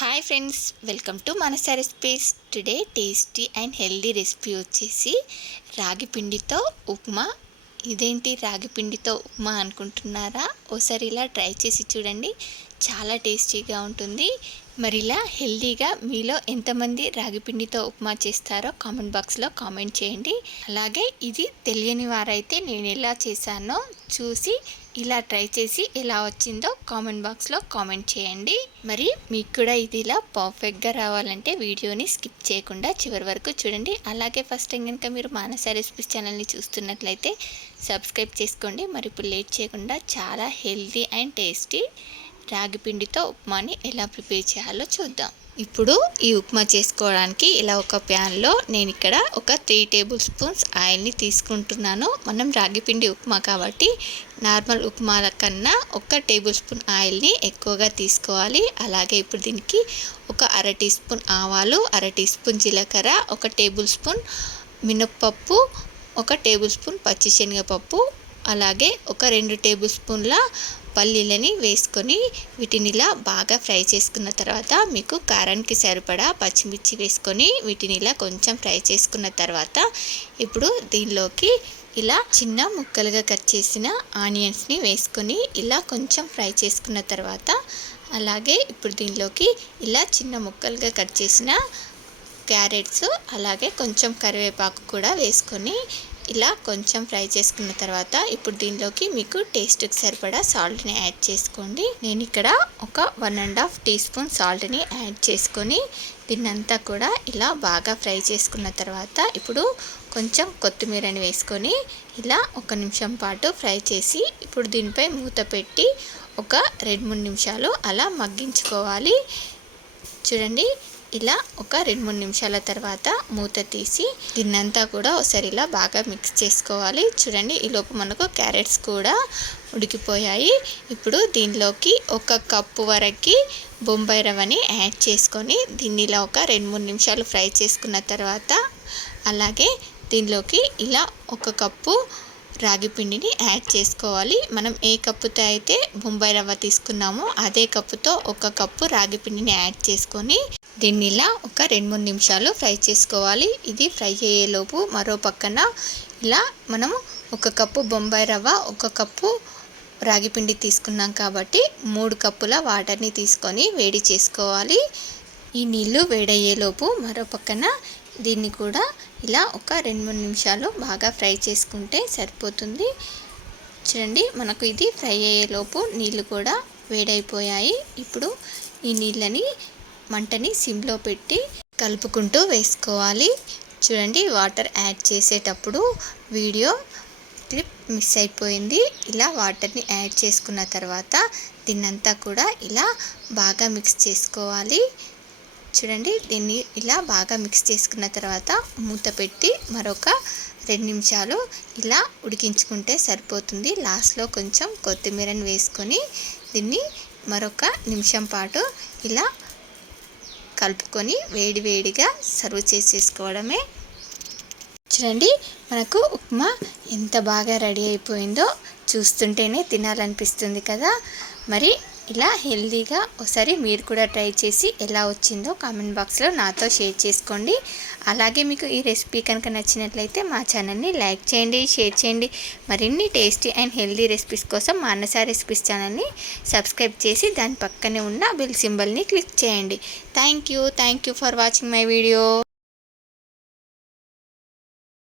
Hi friends welcome to Manasa recipes today tasty and healthy recipe వచ్చేసి రాగి పిండితో ఉప్మా. ఇదేంటి రాగి పిండితో ఉప్మా అనుకుంటున్నారా? ఓసారి ఇలా ట్రై చేసి చూడండి. చాలా టేస్టీగా ఉంటుంది. మరి ఇలా హెల్దీగా మీలో ఎంతమంది రాగి పిండితో ఉప్మా చేస్తారో కామెంట్ బాక్స్లో కామెంట్ చేయండి. అలాగే ఇది తెలియని వారైతే నేను ఎలా చేశానో చూసి ఇలా ట్రై చేసి ఎలా వచ్చిందో కామెంట్ బాక్స్లో కామెంట్ చేయండి. మరి మీకు కూడా ఇది ఇలా పర్ఫెక్ట్గా రావాలంటే వీడియోని స్కిప్ చేయకుండా చివరి వరకు చూడండి. అలాగే ఫస్ట్ టైం కనుక మీరు మానస రెసిపీస్ ఛానల్ని చూస్తున్నట్లయితే సబ్స్క్రైబ్ చేసుకోండి. మరి ఇప్పుడు లేట్ చేయకుండా చాలా హెల్తీ అండ్ టేస్టీ రాగి పిండితో ఉప్మాని ఎలా ప్రిపేర్ చేయాలో చూద్దాం. ఇప్పుడు ఈ ఉప్మా చేసుకోవడానికి ఇలా ఒక ప్యాన్లో నేను ఇక్కడ ఒక త్రీ టేబుల్ స్పూన్స్ ఆయిల్ని తీసుకుంటున్నాను. మనం రాగిపిండి ఉప్మా కాబట్టి నార్మల్ ఉప్మాల కన్నా ఒక టేబుల్ స్పూన్ ఆయిల్ని ఎక్కువగా తీసుకోవాలి. అలాగే ఇప్పుడు దీనికి ఒక అర టీ స్పూన్ ఆవాలు అర టీ స్పూన్ జీలకర్ర ఒక టేబుల్ స్పూన్ మినప్పప్పు ఒక టేబుల్ స్పూన్ పచ్చిశనగపప్పు అలాగే ఒక రెండు టేబుల్ స్పూన్ల పల్లీలని వేసుకొని వీటిని ఇలా బాగా ఫ్రై చేసుకున్న తర్వాత మీకు కారానికి సరిపడా పచ్చిమిర్చి వేసుకొని వీటిని ఇలా కొంచెం ఫ్రై చేసుకున్న తర్వాత ఇప్పుడు దీనిలోకి ఇలా చిన్న ముక్కలుగా కట్ చేసిన ఆనియన్స్ని వేసుకొని ఇలా కొంచెం ఫ్రై చేసుకున్న తర్వాత అలాగే ఇప్పుడు దీనిలోకి ఇలా చిన్న ముక్కలుగా కట్ చేసిన క్యారెట్స్ అలాగే కొంచెం కరివేపాకు కూడా వేసుకొని ఇలా కొంచెం ఫ్రై చేసుకున్న తర్వాత ఇప్పుడు దీనిలోకి మీకు టేస్ట్కి సరిపడా సాల్ట్ని యాడ్ చేసుకోండి. నేను ఇక్కడ ఒక one and half tea spoon సాల్ట్ని యాడ్ చేసుకొని దీన్నంతా కూడా ఇలా బాగా ఫ్రై చేసుకున్న తర్వాత ఇప్పుడు కొంచెం కొత్తిమీరని వేసుకొని ఇలా ఒక నిమిషం పాటు ఫ్రై చేసి ఇప్పుడు దీనిపై మూత పెట్టి ఒక రెండు మూడు నిమిషాలు అలా మగ్గించుకోవాలి. చూడండి ఇలా ఒక రెండు మూడు నిమిషాల తర్వాత మూత తీసి దీన్నంతా కూడా ఒకసారి ఇలా బాగా మిక్స్ చేసుకోవాలి. చూడండి ఈ లోపు మనకు క్యారెట్స్ కూడా ఉడికిపోయాయి. ఇప్పుడు దీనిలోకి ఒక కప్పు వరకు బొంబాయి రవ్వని యాడ్ చేసుకొని దీన్ని ఇలా ఒక రెండు మూడు నిమిషాలు ఫ్రై చేసుకున్న తర్వాత అలాగే దీనిలోకి ఇలా ఒక కప్పు రాగి పిండిని యాడ్ చేసుకోవాలి. మనం ఏ కప్పుతో అయితే బొంబాయి రవ్వ తీసుకున్నామో అదే కప్పుతో ఒక కప్పు రాగి పిండిని యాడ్ చేసుకొని దీన్ని ఇలా ఒక రెండు మూడు నిమిషాలు ఫ్రై చేసుకోవాలి. ఇది ఫ్రై అయ్యేలోపు మరో పక్కన ఇలా మనము ఒక కప్పు బొంబాయి రవ్వ ఒక కప్పు రాగి పిండి తీసుకున్నాం కాబట్టి మూడు కప్పుల వాటర్ని తీసుకొని వేడి చేసుకోవాలి. ఈ నీళ్ళు వేడయ్యేలోపు మరో పక్కన దీన్ని కూడా ఇలా ఒక రెండు మూడు నిమిషాలు బాగా ఫ్రై చేసుకుంటే సరిపోతుంది. చూడండి మనకు ఇది ఫ్రై అయ్యేలోపు నీళ్ళు కూడా వేడైపోయాయి. ఇప్పుడు ఈ నీళ్ళని మంటని సిమ్లో పెట్టి కలుపుకుంటూ వేసుకోవాలి. చూడండి వాటర్ యాడ్ చేసేటప్పుడు వీడియో క్లిప్ మిస్ అయిపోయింది. ఇలా వాటర్ని యాడ్ చేసుకున్న తర్వాత దీన్నంతా కూడా ఇలా బాగా మిక్స్ చేసుకోవాలి. చూడండి దీన్ని ఇలా బాగా మిక్స్ చేసుకున్న తర్వాత మూత పెట్టి మరొక రెండు నిమిషాలు ఇలా ఉడికించుకుంటే సరిపోతుంది. లాస్ట్లో కొంచెం కొత్తిమీరని వేసుకొని దీన్ని మరొక నిమిషం పాటు ఇలా కలుపుకొని వేడివేడిగా సర్వ్ చేసేసుకోవడమే. చూడండి మనకు ఉప్మా ఎంత బాగా రెడీ అయిపోయిందో చూస్తుంటేనే తినాలనిపిస్తుంది కదా. మరి ఇలా హెల్దీగా ఒకసారి మీరు కూడా ట్రై చేసి ఎలా వచ్చిందో కామెంట్ బాక్స్లో నాతో షేర్ చేసుకోండి. అలాగే మీకు ఈ రెసిపీ కనుక నచ్చినట్లయితే మా ఛానల్ని లైక్ చేయండి షేర్ చేయండి. మరిన్ని టేస్టీ అండ్ హెల్దీ రెసిపీస్ కోసం మా అన్నసా రెసిపీస్ ఛానల్ని సబ్స్క్రైబ్ చేసి దాని పక్కనే ఉన్న బిల్ సింబల్ని క్లిక్ చేయండి. Thank you thank you for watching my video.